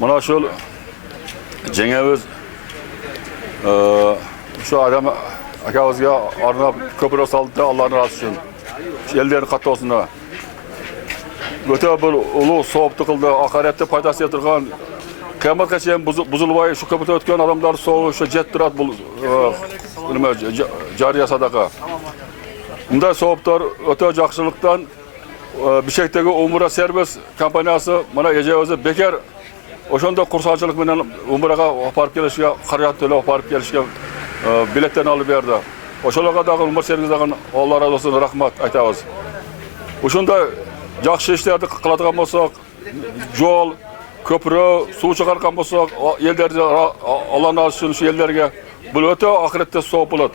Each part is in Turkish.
Mana şu Cengiz şu adam akavızga arnab köprü saldı Allah'ın razı olsun. Ellerini katı olsun da. Öte bir ulu soğuptu kıldı, akarette paydası yatırgan. Kıyamet geçen buzulbayı şu köprüde ötken adamlar soğuğu şu jet durat bul cariye sadaka. Bunda soğuptar öte jakşılıktan bir şekteki umura serbest kampanyası mana ecevizde bekar oşonda kursacılık menen umuraga aparıp gelişke, kariyat töle aparıp gelişke biletlerini alıp berdi. Oşolaga dagı umur sergizdagan Allah razı olsun rahmat aytabız. Oşonda jakşı işlerdi kıladigan bolsak, yol, köprü, su çıkargan bolsak, ellerdi Allah'ın razı olsun şu ellerge bu öte ahirette soğuk bolat.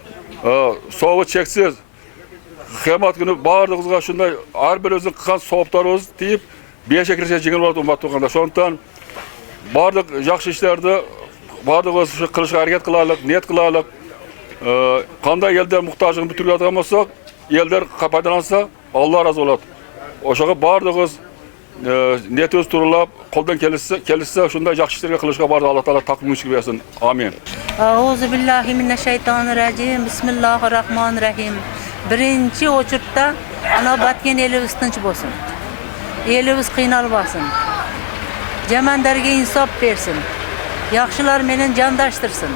Soğuğu çeksiz. Kıyamet günü bağırdığımızda şunda her birimizin kıkan soğuplarımız deyip bir şekilde jеңil болады ummat toğanda. Şondan bağırdık жақсы işlerde bağırdığımız kılışka hareket kılalık, niyet kılalık. Kanday elder muhtaçlığını bütürge atgan bolsak, elder faydalansa Allah razı oladı. Oşağa bağırdığımız niyetimiz turulap, koldan kelişse şunda жақсы işlerge kılışka bağırdı. Allah Teala takdim müşkil versin. Amin. Euzubillahimineşşeytanirracim. Bismillahirrahmanirrahim. Birinci oçurtda ana batken elimiz tinç bolsun. Elimiz qiynalbaсын. Jamanlarga insof bersin. Yaxshilar menen jandaştırsın.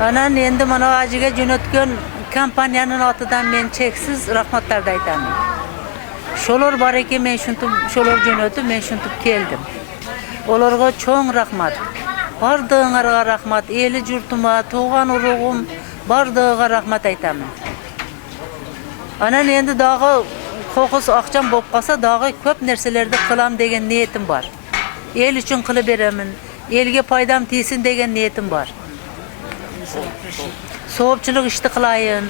Anan endi mana ajiga jo'natgan kompaniyaning atidan men cheksiz rahmatlarni aytaman. Şolar bar ekan, men shuntum şolar jo'natib, men shuntum keldim. Olarga cho'ng rahmat. Bardığыңarga rahmat. Eli jurtuma, tuğan urug'um bardığıga rahmat aytaman. Anan endi dagı qo'qis aqcham bo'lib qolsa, dagı ko'p narsalarni qilam degan niyetim bor. El uchun qilib beraman, elga foydam tegsin degan niyetim bor. So'pchilik ishni qilayin,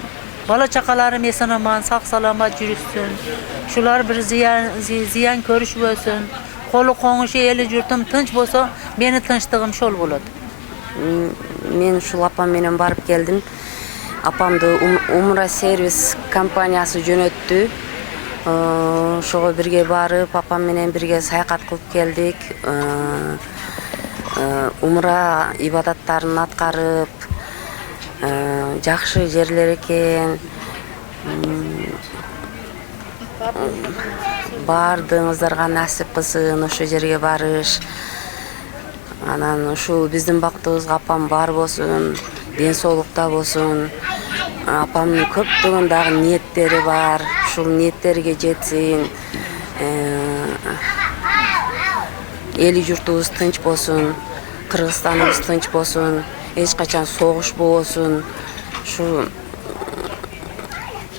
bola chaqalarim eson-omon, sog'-salomat yurishsin. Shular bir ziyan ko'rish bo'lsin. Qo'li qo'ngishi eli yurtim tinch bo'lsa, meni tinchligim şol bo'ladi. Men shu apam menen barib keldim. Apamdı Umra servis kompaniyası jo'natdi. Şoğa birge barıp apam menen birge sayahat kılıp geldik. Umra ibadattарын atkarıp, жақсы жерler eken. Bardığınızlarga nasip kılsın, oşo жерге barış. Anan şu bizdin baktığımızga apam bar bolsun, den soğukta bolsun. Apamın köptüğün dagı niyetleri var, şu niyetlerge jetsin. Eli jurtubuz tinç bolsun, Kırgızstanımız tinç bolsun, hiç kaçan soğuş bolsun. Şu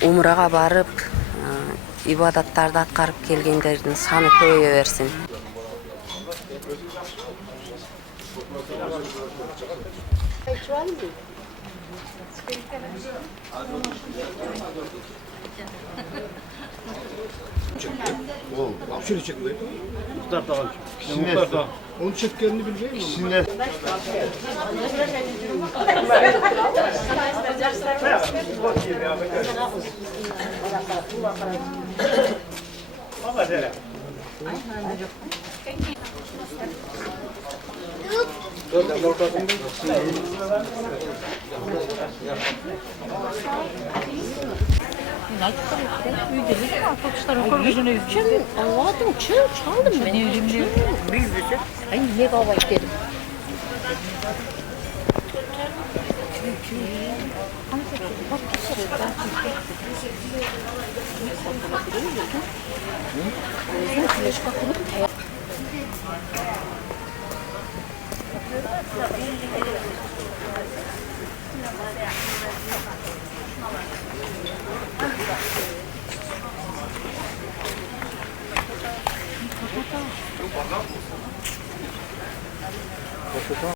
umraga barıp ibadattарды atkarıp kelgenlerinin sanı köye versin. Şöyle çekti. Muhtar Dağ. Muhtar Dağ. Onu çekkenini bilmiyor musun? Şimdi. Arkadaşlar röportajını yükseldim. Allah'ım çaldım ben elimde. Bilmiyorum. Ay ne kavga ettim.